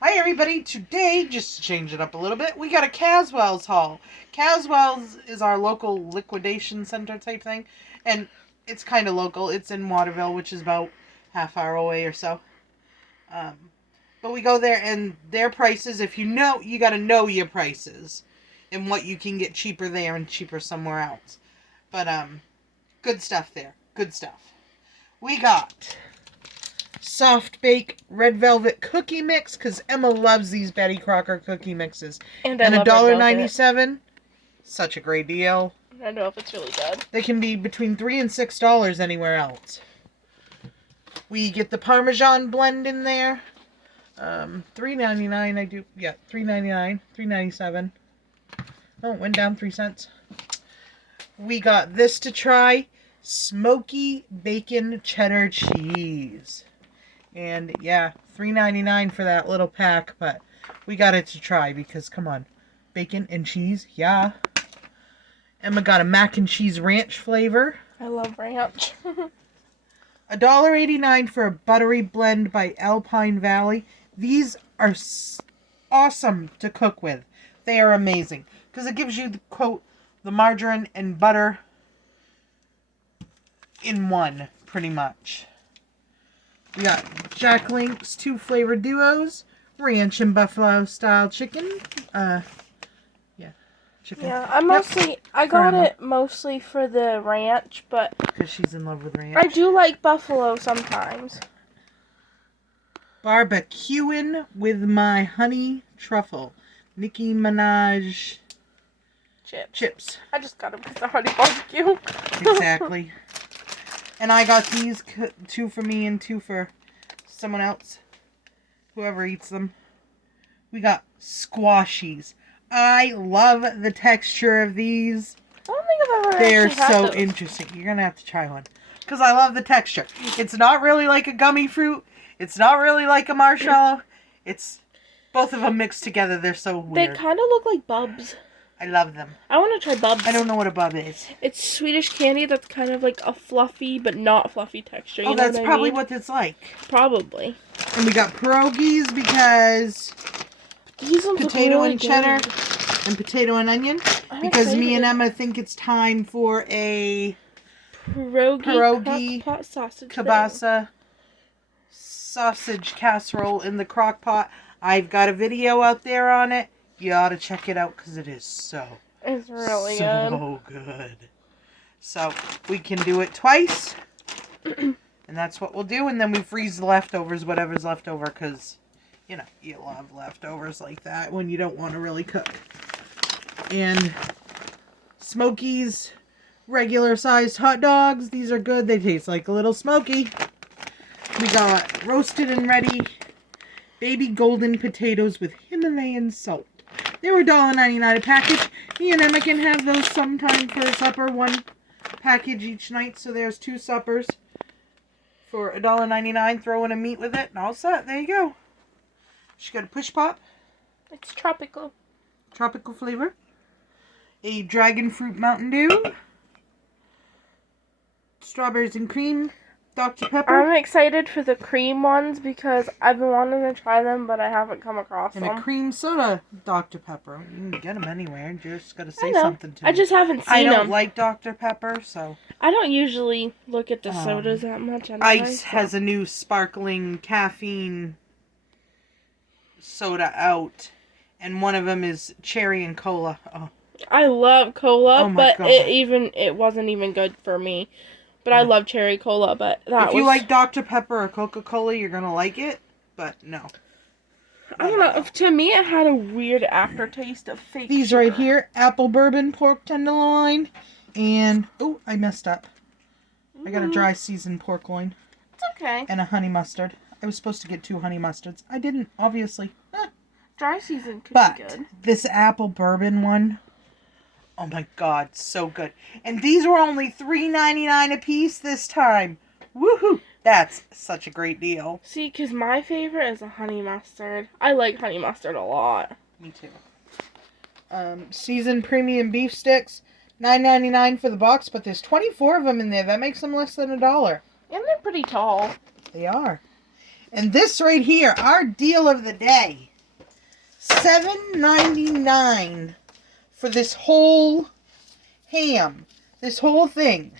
Hi everybody, today, just to change it up a little bit, we got a Caswell's haul. Caswell's is our local liquidation center type thing, and it's kind of local. It's in Waterville, which is about half hour away or so. But we go there, and their prices, if you know, you got to know your prices and what you can get cheaper there and cheaper somewhere else. But good stuff there, good stuff. We got soft bake red velvet cookie mix, because Emma loves these Betty Crocker cookie mixes. And a $1.97. Such a great deal. I don't know if it's really good. They can be between $3 and $6 anywhere else. We get the Parmesan blend in there. $3.99. I do. Yeah, $3.99. $3.97. Oh, it went down 3 cents. We got this to try. Smoky bacon cheddar cheese. And yeah, $3.99 for that little pack, but we got it to try because, come on, bacon and cheese, yeah. Emma got a mac and cheese ranch flavor. I love ranch. $1.89 for a buttery blend by Alpine Valley. These are awesome to cook with. They are amazing because it gives you the margarine and butter in one, pretty much. We got Jack Link's 2 flavor duos, ranch and buffalo style chicken. Chicken. Yeah, I got it mostly for the ranch, but because she's in love with ranch. I do like buffalo sometimes. Barbecuing with my honey truffle, Nicki Minaj chips. I just got them because they're honey barbecue. Exactly. And I got these 2 for me and 2 for someone else, whoever eats them. We got squashies. I love the texture of these. I don't think I've ever They're had so those. interesting. You're going to have to try one. Because I love the texture. It's not really like a gummy fruit. It's not really like a marshmallow. It's both of them mixed together. They're so weird. They kind of look like bubs. I love them. I want to try bubs. I don't know what a bub is. It's Swedish candy that's kind of like a fluffy but not fluffy texture. You know that's what probably I mean? what it's like. Probably. And we got pierogies because These ones potato really and cheddar good. and potato and onion. I'm Because me and excited. Emma think it's time for a pierogi crock-pot sausage kielbasa sausage casserole in the crock pot. I've got a video out there on it. You ought to check it out because it is It's really good. So we can do it twice. And that's what we'll do. And then we freeze the leftovers, whatever's left over, because, you know, you love leftovers like that when you don't want to really cook. And Smokies regular sized hot dogs. These are good. They taste like a little smoky. We got roasted and ready baby golden potatoes with Himalayan salt. They were $1.99 a package. Me and Emma can have those sometime for supper. 1 package each night. So there's 2 suppers for $1.99. Throw in a meat with it and all set. There you go. She got a push pop. It's tropical. Tropical flavor. A dragon fruit Mountain Dew. Strawberries and cream. Dr. Pepper. I'm excited for the cream ones because I've been wanting to try them, but I haven't come across And them. a cream soda Dr. Pepper. You can get them anywhere. You just got to say I know. something to me. I just haven't seen I don't them. like Dr. Pepper, so. I don't usually look at the sodas that much. Anyway, Ice has a new sparkling caffeine soda out. And one of them is cherry and cola. Oh. I love cola, Oh my but God. it wasn't even good for me. But I love cherry cola, but If you like Dr. Pepper or Coca-Cola, you're going to like it. But no. I don't know. To me, it had a weird aftertaste of fake These sugar. right here, apple bourbon pork tenderloin, and, oh, I messed up. I got a dry seasoned pork loin. It's okay. And a honey mustard. I was supposed to get 2 honey mustards. I didn't, obviously. Dry season could But be good. this apple bourbon one, oh my God, so good. And these were only $3.99 a piece this time. Woohoo! That's such a great deal. See, because my favorite is a honey mustard. I like honey mustard a lot. Me too. Seasoned premium beef sticks, $9.99 for the box, but there's 24 of them in there. That makes them less than $1. And they're pretty tall. They are. And this right here, our deal of the day. $7.99 for this whole ham. This whole thing.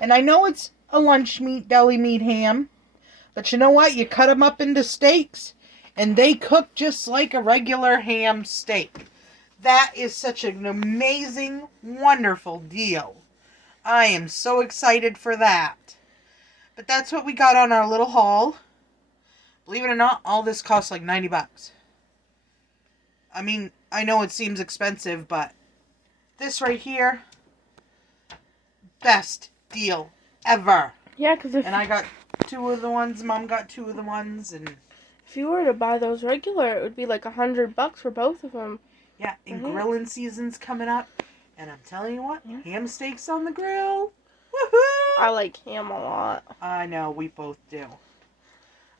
And I know it's a lunch meat, deli meat ham. But you know what? You cut them up into steaks. And they cook just like a regular ham steak. That is such an amazing, wonderful deal. I am so excited for that. But that's what we got on our little haul. Believe it or not, all this costs like $90. I mean, I know it seems expensive, but this right here, best deal ever. Yeah, because And I got 2 of the ones, Mom got 2 of the ones, and if you were to buy those regular, it would be like $100 for both of them. yeah, and grilling season's coming up, and I'm telling you what, ham steaks on the grill. Woohoo! I like ham a lot. I know, we both do.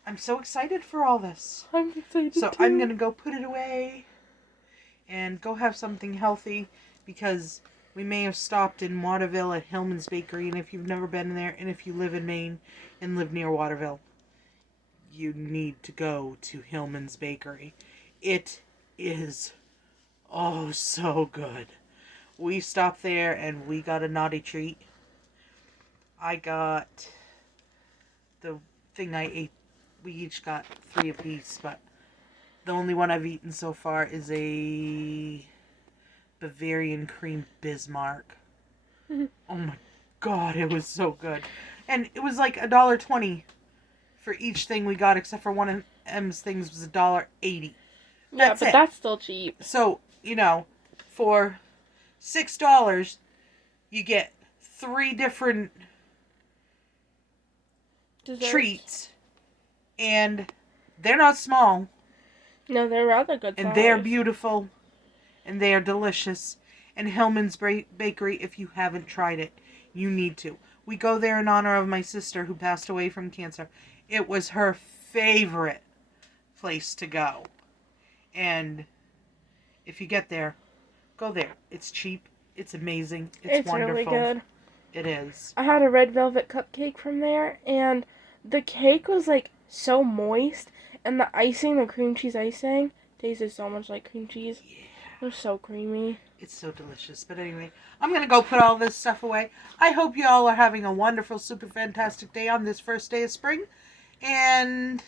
I'm so excited for all this. I'm excited So too. I'm gonna go put it away and go have something healthy, because we may have stopped in Waterville at Hillman's Bakery, and if you've never been there, and if you live in Maine and live near Waterville, you need to go to Hillman's Bakery. It is oh so good. We stopped there and we got a naughty treat. I got the thing I ate. We each got 3 apiece, but the only one I've eaten so far is a Bavarian cream Bismarck. Oh my god, it was so good. And it was like $1.20 for each thing we got, except for one of M's things was $1.80. Yeah, but that's still cheap. So, you know, for $6, you get 3 different Desserts. treats, and they're not small, No, they're rather good. and size. they're beautiful, and they are delicious. And Hillman's Bakery, if you haven't tried it, you need to. We go there in honor of my sister who passed away from cancer. It was her favorite place to go. And if you get there, go there. It's cheap. It's amazing. It's wonderful. Really good. It is. I had a red velvet cupcake from there, and the cake was like so moist, and the icing, the cream cheese icing, tasted so much like cream cheese. Yeah. It was so creamy. It's so delicious. But anyway, I'm going to go put all this stuff away. I hope you all are having a wonderful, super fantastic day on this first day of spring. And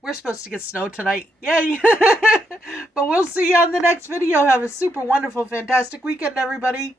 we're supposed to get snow tonight. Yay! But we'll see you on the next video. Have a super wonderful, fantastic weekend, everybody.